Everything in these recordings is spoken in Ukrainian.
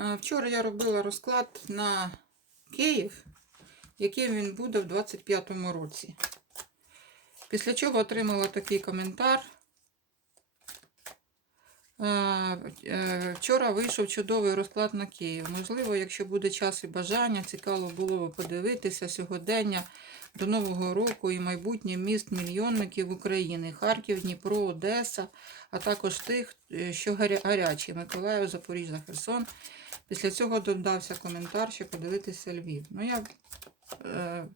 Е, Вчора я робила розклад на Київ, яким він буде в 25-му році. Після чого отримала такий коментар. Е, е, Вчора вийшов чудовий розклад на Київ. Можливо, якщо буде час і бажання, цікаво було б подивитися сьогодення до Нового року і майбутнє міст мільйонників України Харків, Дніпро, Одеса, а також тих, що гарячі Миколаїв, Запоріжжя, Херсон. Після цього додався коментар, що подивитися Львів. Ну, я е,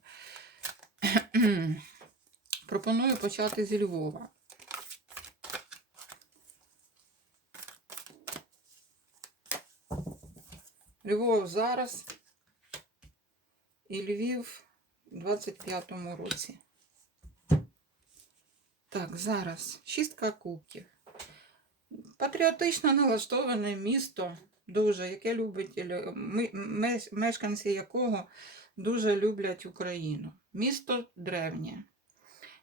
пропоную почати зі Львова. Львов зараз і Львів у 25-му році. Так, зараз шістка кубків. Патріотично налаштоване місто, дуже, яке любить мешканці якого дуже люблять Україну. Місто древнє.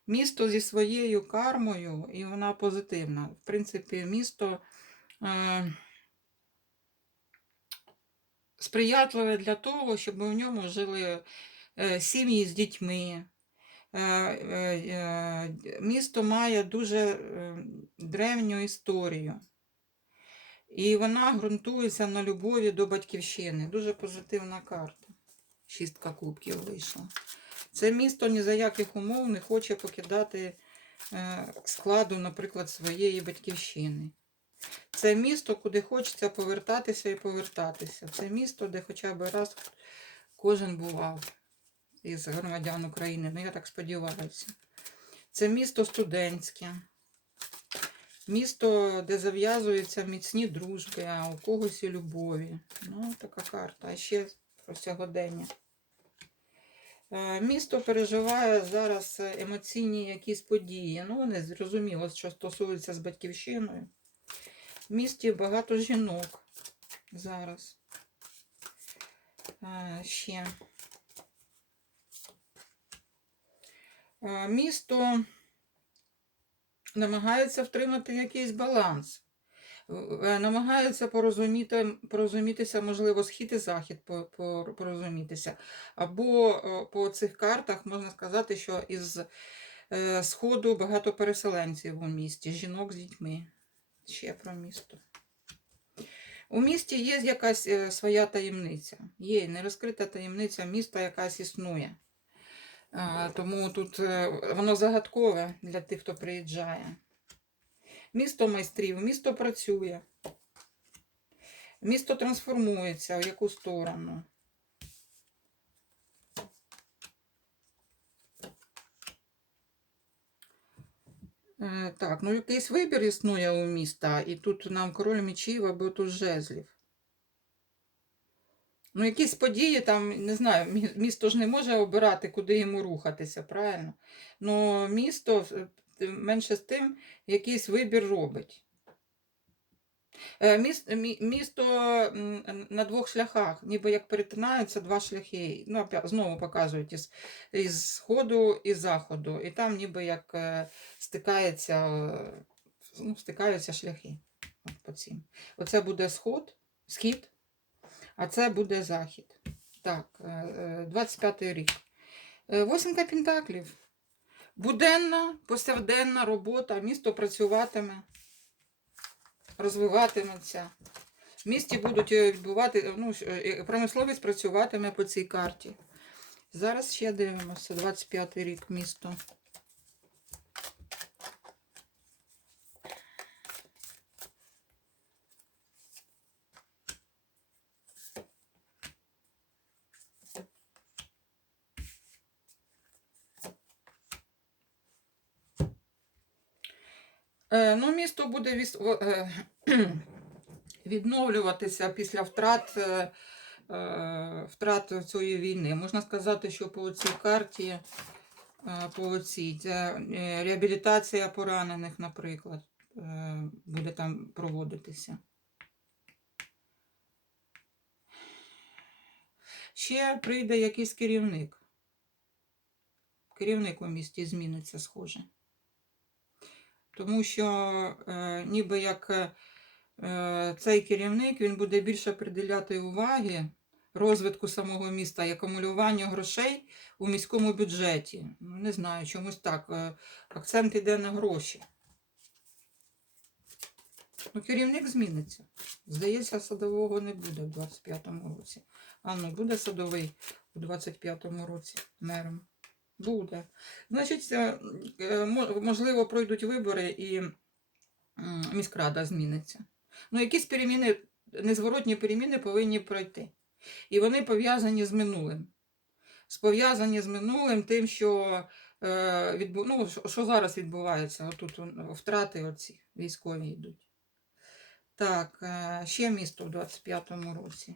Місто зі своєю кармою, і вона позитивна. В принципі, місто е, сприятливе для того, щоб у ньому жили е, сім'ї з дітьми. Е, е, е, Місто має дуже е, древню історію. І вона ґрунтується на любові до батьківщини. Дуже позитивна карта. Шістка кубків вийшла. Це місто ні за яких умов не хоче покидати е, складу, наприклад, своєї батьківщини. Це місто, куди хочеться повертатися і повертатися. Це місто, де хоча б раз кожен бував із громадян України. Ну, я так сподіваюся. Це місто студентське. Місто, де зав'язуються міцні дружби, а у когось і любові. Ну, така карта. А ще про сьогодення. Е, Місто переживає зараз емоційні якісь події. Ну, вони зрозуміло, що стосуються з батьківщиною. В місті багато жінок зараз. Е, Ще. Е, Місто намагається втримати якийсь баланс. Е, Намагається порозуміти, порозумітися, можливо, схід і захід по- по- порозумітися. Або е, по цих картах можна сказати, що із е, сходу багато переселенців у місті, жінок з дітьми. Ще про місто. У місті є якась е, своя таємниця. Є нерозкрита таємниця міста, якась існує. Тому тут е, воно загадкове для тих, хто приїжджає. Місто майстрів, місто працює. Місто трансформується в яку сторону. Е, Так, ну якийсь вибір існує у міста, і тут нам король мечів або тут жезлів. Ну, якісь події там, не знаю, місто ж не може обирати, куди йому рухатися, правильно? Ну, місто е, менше з тим якийсь вибір робить. Е, Міс- мі- Місто на двох шляхах, ніби як перетинаються два шляхи. Ну, знову показують із, із сходу і заходу. І там ніби як е, стикається, ну, стикаються шляхи. Оце буде сход, схід, а це буде захід. Так, е, е, 25-й рік. Е, Восімка пентаклів. Буденна, повсякденна робота, місто працюватиме, розвиватиметься. В місті будуть відбувати, ну, промисловість працюватиме по цій карті. Зараз ще дивимося, 25-й рік місто. Ну, місто буде е, відновлюватися після втрат, е, е, втрат цієї війни. Можна сказати, що по цій карті, е, по цій, е, реабілітація поранених, наприклад, е, буде там проводитися. Ще прийде якийсь керівник. Керівник у місті зміниться, схоже. Тому що е, ніби як е, е, цей керівник він буде більше приділяти уваги розвитку самого міста і акумулюванню грошей у міському бюджеті. Ну, не знаю, чомусь так. е, Акцент іде на гроші. Ну, керівник зміниться. Здається, садового не буде в 25-му році. А ну, буде садовий у 25-му році мером. Буде. Значить, е, е, мо- можливо, пройдуть вибори і міськрада зміниться. Ну, якісь переміни, незворотні переміни повинні пройти. І вони пов'язані з минулим. Пов'язані з минулим тим, що, е, відбу... ну, що- зараз відбувається. Отут он, втрати оці військові йдуть. Так, ще місто в 25-му році.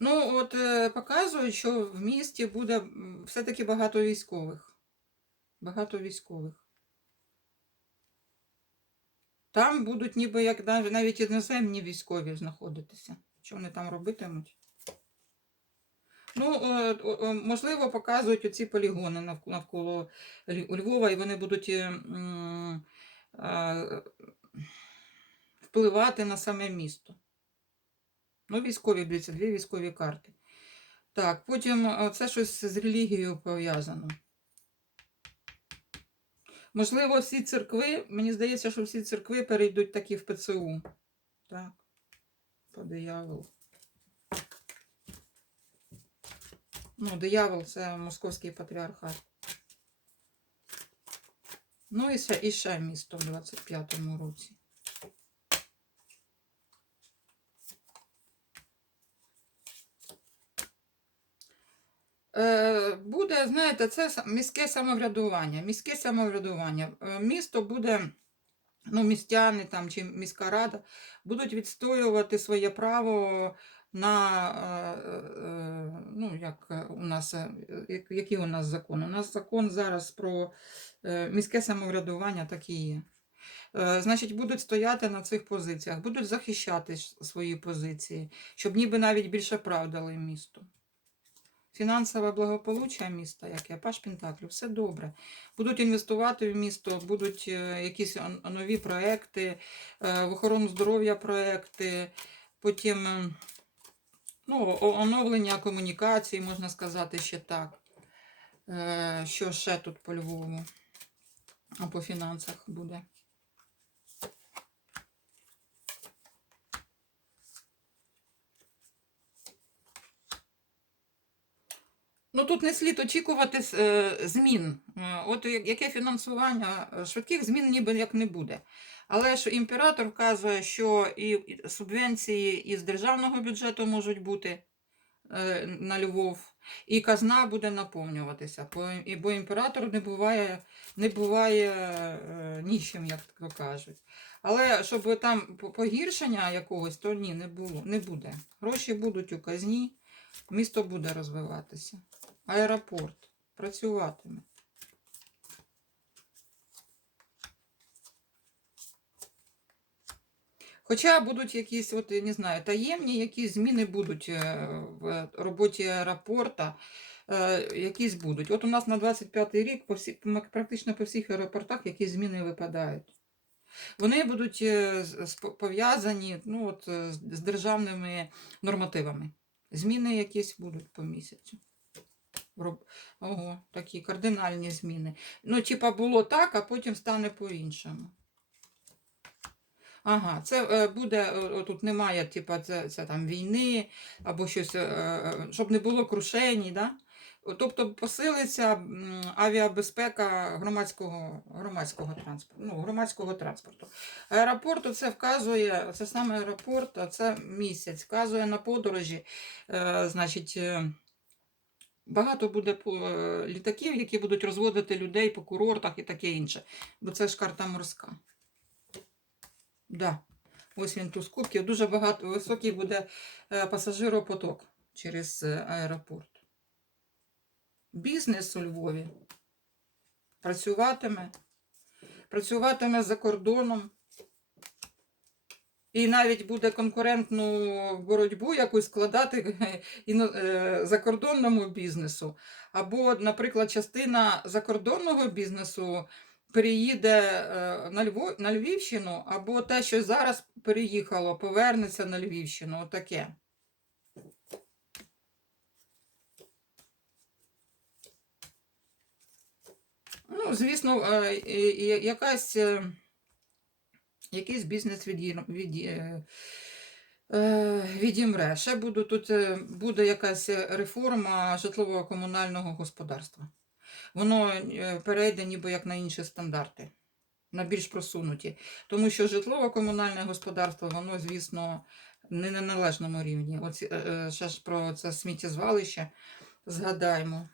Ну, от е, показують, що в місті буде все-таки багато військових. Багато військових. Там будуть ніби як нав- навіть іноземні військові знаходитися. Що вони там робитимуть? Ну, можливо, показують оці полігони навколо Львова, і вони будуть е, впливати на саме місто. Ну, військові, дивіться, дві військові карти. Так, потім е, це щось з релігією пов'язано. Можливо, всі церкви, мені здається, що всі церкви перейдуть такі в ПЦУ. Так, по дияволу. Ну, диявол це московський патріархат. Ну і ще, і ще місто в 25-му році. Буде, знаєте, це міське самоврядування. Міське самоврядування. Е, Місто буде, ну, містяни там чи міська рада будуть відстоювати своє право на, е, е, ну, як е, у нас, е, як- який у нас закон? У нас закон зараз про е, міське самоврядування такий є. Е, Значить, будуть стояти на цих позиціях, будуть захищати свої позиції, щоб ніби навіть більше прав дали місту. Фінансове благополуччя міста, як я, Паш Пентаклю, все добре. Будуть інвестувати в місто, будуть е, якісь нові проекти, е, в охорону здоров'я проекти, потім е, ну, оновлення комунікацій, можна сказати, ще так. Е, Що ще тут по Львову? А по фінансах буде. Ну тут не слід очікувати е, змін. Е, От яке фінансування е, швидких змін ніби як не буде. Але ж імператор вказує, що і субвенції із державного бюджету можуть бути на Львов, і казна буде наповнюватися. Бо, імператор не буває, не буває нічим, як то кажуть. Але щоб там погіршення якогось, то ні, не було, не буде. Гроші будуть у казні, місто буде розвиватися. Аеропорт працюватиме. Хоча будуть якісь, от, не знаю, таємні якісь зміни будуть е, в роботі аеропорта, е, якісь будуть. От у нас на 25-й рік по всі, практично по всіх аеропортах якісь зміни випадають. Вони будуть е, пов'язані ну, от, з державними нормативами. Зміни якісь будуть по місяцю. Ого, такі кардинальні зміни. Ну, типа, було так, а потім стане по-іншому. Ага, це е, буде, е, тут немає, типа, це, це там війни або щось, е, щоб не було крушень, да? Тобто посилиться авіабезпека громадського, громадського транспорту. Ну, громадського транспорту. Аеропорт це вказує, це саме аеропорт, а це місяць, вказує на подорожі. Значить, багато буде е, літаків, які будуть розводити людей по курортах і таке інше. Бо це ж карта морська. Да. Ось він туз кубків. Дуже багато високий буде е, пасажиропоток через е, аеропорт. Бізнес у Львові працюватиме, працюватиме за кордоном. І навіть буде конкурентну боротьбу якусь складати е, закордонному бізнесу. Або, наприклад, частина закордонного бізнесу переїде е, на, Львов, на Львівщину, або те, що зараз переїхало, повернеться на Львівщину. Отаке. Ну, звісно, е, якась, якийсь бізнес від'їм- від, е, е, відімре. Ще буду, тут е, буде якась реформа житлово-комунального господарства. Воно перейде ніби як на інші стандарти, на більш просунуті. Тому що житлово-комунальне господарство, воно, звісно, не на належному рівні. Оці, ще ж про це сміттєзвалище згадаємо.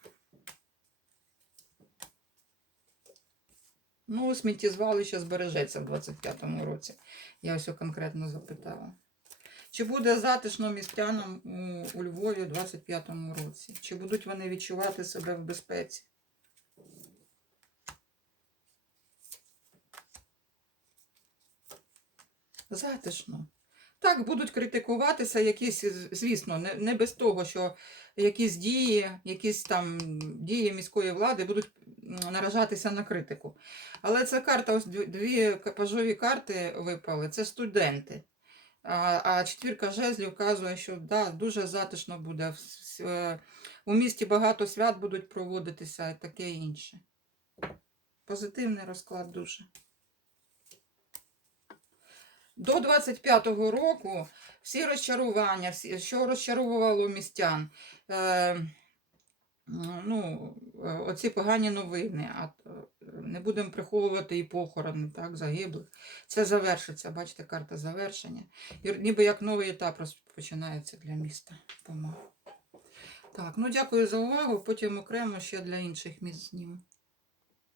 Ну, сміттєзвалище збережеться в 25-му році. Я ось конкретно запитала. Чи буде затишно містянам у, у Львові у 25-му році? Чи будуть вони відчувати себе в безпеці? Затишно. Так, будуть критикуватися якісь, звісно, не, не без того, що якісь дії, якісь там дії міської влади будуть наражатися на критику. Але це карта, ось дві, пажові карти випали, це студенти. А, а четвірка жезлів вказує, що да, дуже затишно буде. У місті багато свят будуть проводитися і таке інше. Позитивний розклад дуже. До 25-го року всі розчарування, що розчаровувало містян, е, ну, е, оці погані новини, а е, не будемо приховувати і похорони так, загиблих. Це завершиться, бачите, карта завершення. І ніби як новий етап розпочинається для міста. Помалу. Так, ну дякую за увагу. Потім окремо ще для інших міст зніму.